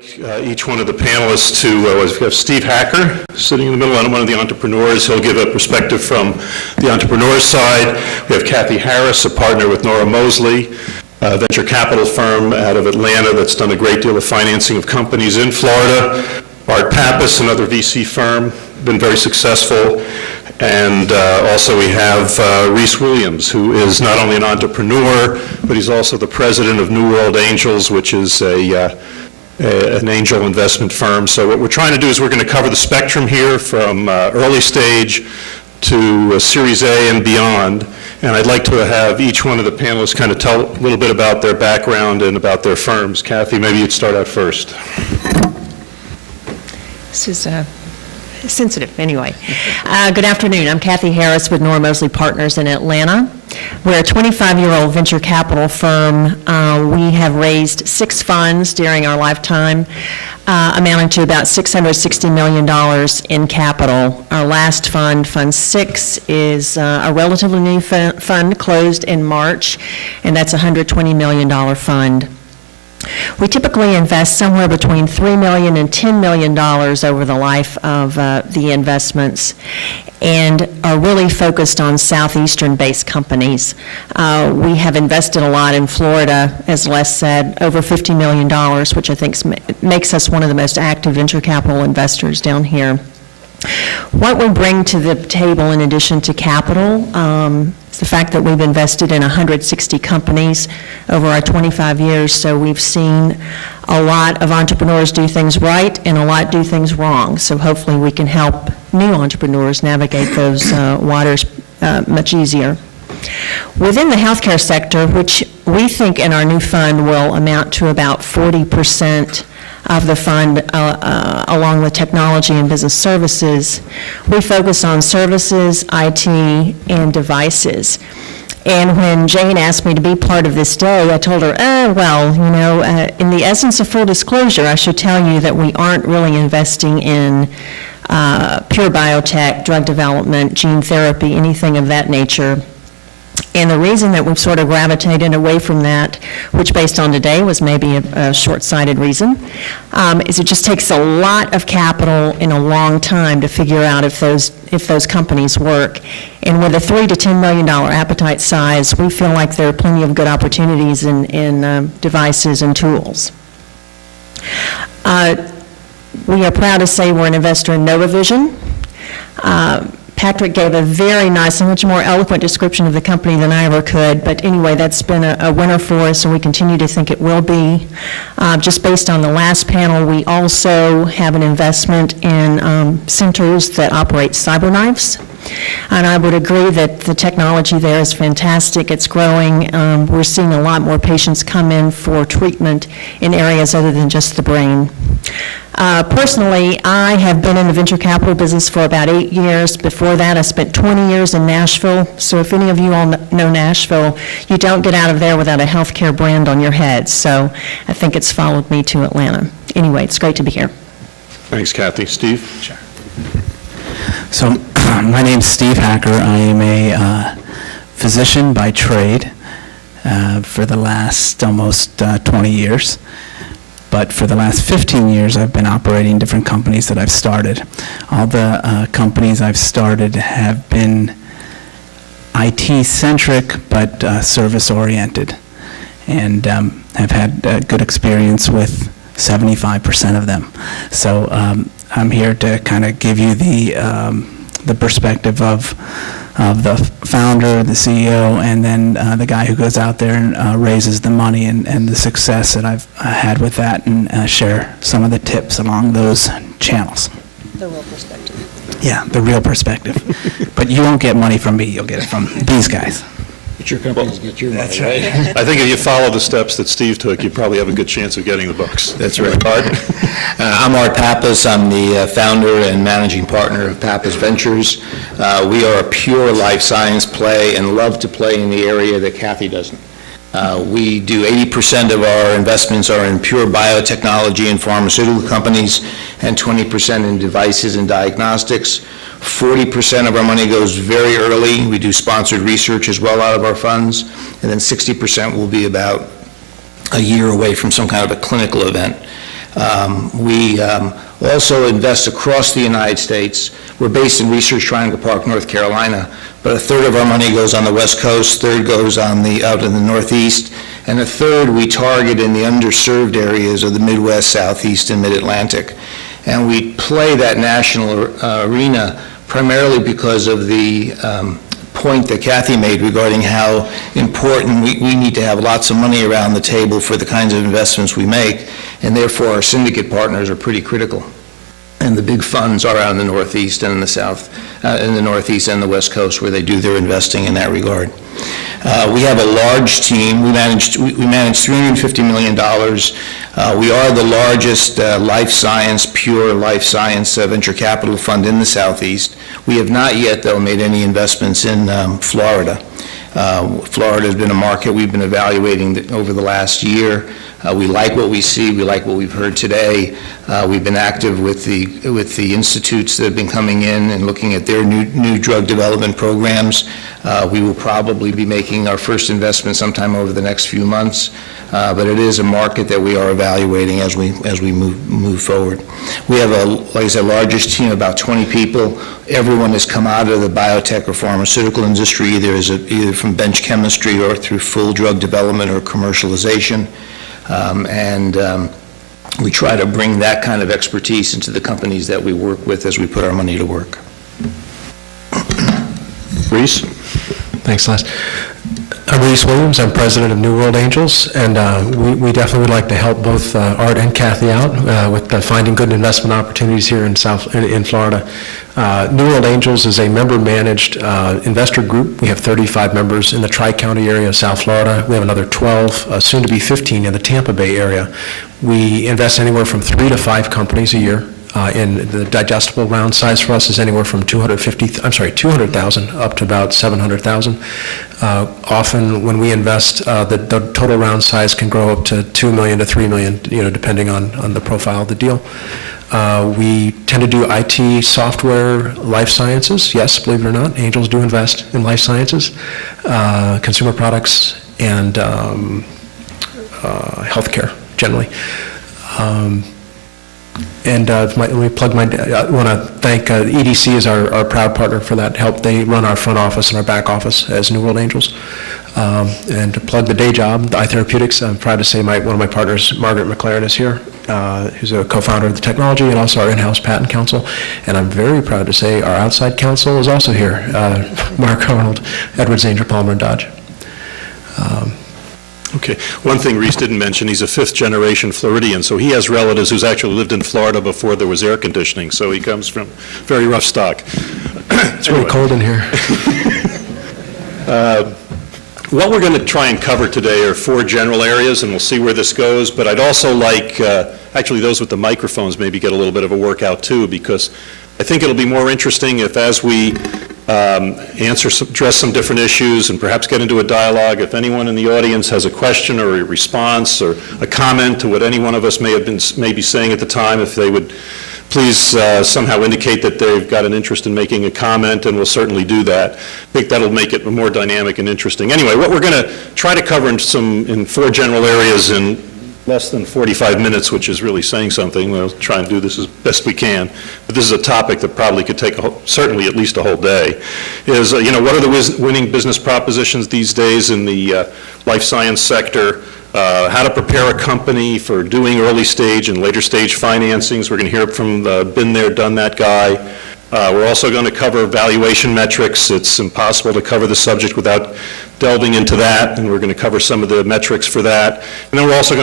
Each one of the panelists to, we have Steve Hacker sitting in the middle, one of the entrepreneurs. He'll give a perspective from the entrepreneur's side. We have Kathy Harris, a partner with Noro-Moseley, a venture capital firm out of Atlanta that's done a great deal of financing of companies in Florida. Art Pappas, another VC firm, been very successful. And also we have Rhys Williams, who is not only an entrepreneur, but he's also the president of New World Angels, which is an angel investment firm. So what we're trying to do is we're going to cover the spectrum here from early stage to Series A and beyond. And I'd like to have each one of the panelists kind of tell a little bit about their background and about their firms. Kathy, maybe you'd start out first. This is sensitive, anyway. Good afternoon. I'm Kathy Harris with Noro-Moseley Partners in Atlanta. We're a 25-year-old venture capital firm. We have raised 6 funds during our lifetime, amounting to about $660 million in capital. Our last fund, Fund 6, is a relatively new fund, closed in March, and that's a $120 million fund. We typically invest somewhere between $3 million and $10 million over the life of the investments, and are really focused on southeastern-based companies. We have invested a lot in Florida, as Les said, over $50 million, which I think makes us one of the most active venture capital investors down here. What we bring to the table in addition to capital is the fact that we've invested in 160 companies over our 25 years, so we've seen a lot of entrepreneurs do things right and a lot do things wrong. So hopefully we can help new entrepreneurs navigate those waters much easier. Within the healthcare sector, which we think in our new fund will amount to about 40% of the fund, along with technology and business services, we focus on services, IT, and devices. And when Jane asked me to be part of this day, I told her, in the essence of full disclosure, I should tell you that we aren't really investing in pure biotech, drug development, gene therapy, anything of that nature. And the reason that we've sort of gravitated away from that, which based on today was maybe a short-sighted reason, is it just takes a lot of capital in a long time to figure out if those companies work. And with a $3 to $10 million appetite size, we feel like there are plenty of good opportunities in devices and tools. We are proud to say we're an investor in Nova Vision. Patrick gave a very nice and much more eloquent description of the company than I ever could, but anyway, that's been a winner for us, and we continue to think it will be. Just based on the last panel, we also have an investment in centers that operate cyber knives, and I would agree that the technology there is fantastic. It's growing. We're seeing a lot more patients come in for treatment in areas other than just the brain. Personally, I have been in the venture capital business for about 8 years. Before that, I spent 20 years in Nashville. So if any of you all know Nashville, you don't get out of there without a healthcare brand on your head. So I think it's followed me to Atlanta. Anyway, it's great to be here. Thanks, Kathy. Steve? Sure. So my name's Steve Hacker. I am a physician by trade for the last almost 20 years. But for the last 15 years, I've been operating different companies that I've started. All the companies I've started have been IT-centric, but service-oriented, and have had good experience with 75% of them. So I'm here to kind of give you the perspective of the founder, the CEO, and then the guy who goes out there and raises the money, and the success that I've had with that, and share some of the tips along those channels. The real perspective. Yeah, the real perspective. But you won't get money from me, you'll get it from these guys. But your companies get your money, That's right? I think if you follow the steps that Steve took, you probably have a good chance of getting the books. That's right. Art? I'm Art Pappas. I'm the founder and managing partner of Pappas Ventures. We are a pure life science play and love to play in the area that Kathy doesn't. We do 80% of our investments are in pure biotechnology and pharmaceutical companies, and 20% in devices and diagnostics. 40% of our money goes very early. We do sponsored research as well out of our funds, and then 60% will be about a year away from some kind of a clinical event. We also invest across the United States. We're based in Research Triangle Park, North Carolina, but a third of our money goes on the West Coast, third goes out in the Northeast, and a third we target in the underserved areas of the Midwest, Southeast, and Mid-Atlantic. And we play that national arena primarily because of the point that Kathy made regarding how important we need to have lots of money around the table for the kinds of investments we make, and therefore our syndicate partners are pretty critical. And the big funds are out in the Northeast and in the South, in the Northeast and the West Coast, where they do their investing in that regard. We have a large team. We manage $350 million. We are the largest pure life science venture capital fund in the Southeast. We have not yet, though, made any investments in Florida. Florida has been a market we've been evaluating over the last year. We like what we see. We like what we've heard today. We've been active with the institutes that have been coming in and looking at their new drug development programs. We will probably be making our first investment sometime over the next few months, but it is a market that we are evaluating as we move forward. We have like I said, largest team, about 20 people. Everyone has come out of the biotech or pharmaceutical industry, either from bench chemistry or through full drug development or commercialization. We try to bring that kind of expertise into the companies that we work with as we put our money to work. Rhys? Thanks, Les. I'm Rhys Williams. I'm president of New World Angels, and we definitely would like to help both Art and Kathy out with finding good investment opportunities here in Florida. New World Angels is a member-managed investor group. We have 35 members in the Tri-County area of South Florida. We have another 12, soon to be 15 in the Tampa Bay area. We invest anywhere from 3 to 5 companies a year. In the digestible round size for us is anywhere from 200,000 up to about 700,000. Often when we invest, the total round size can grow up to 2 million to 3 million, depending on the profile of the deal. We tend to do IT, software, life sciences. Yes, believe it or not, angels do invest in life sciences, consumer products, and healthcare generally. Let me plug I want to thank EDC is our proud partner for that help. They run our front office and our back office as New World Angels. And to plug the day job, the iTherapeutics, I'm proud to say one of my partners, Margaret McLaren, is here, who's a co-founder of the technology and also our in-house patent counsel. And I'm very proud to say our outside counsel is also here, Mark Arnold, Edwards, Angel, Palmer, and Dodge. Okay. One thing Rhys didn't mention, he's a fifth-generation Floridian, so he has relatives who's actually lived in Florida before there was air conditioning, so he comes from very rough stock. It's really cold in here. What we're going to try and cover today are 4 general areas, and we'll see where this goes, but I'd also like, actually those with the microphones maybe get a little bit of a workout too, because I think it'll be more interesting if as we address some different issues and perhaps get into a dialogue, if anyone in the audience has a question or a response or a comment to what any one of us may be saying at the time, if they would please somehow indicate that they've got an interest in making a comment, and we'll certainly do that. I think that'll make it more dynamic and interesting. Anyway, what we're going to try to cover in 4 general areas in less than 45 minutes, which is really saying something. We'll try and do this as best we can. But this is a topic that probably could take certainly at least a whole day. Is, what are the winning business propositions these days in the life science sector? How to prepare a company for doing early stage and later stage financings. We're going to hear from the been there, done that guy. We're also going to cover valuation metrics. It's impossible to cover the subject without delving into that, and we're going to cover some of the metrics for that. And then we're also going to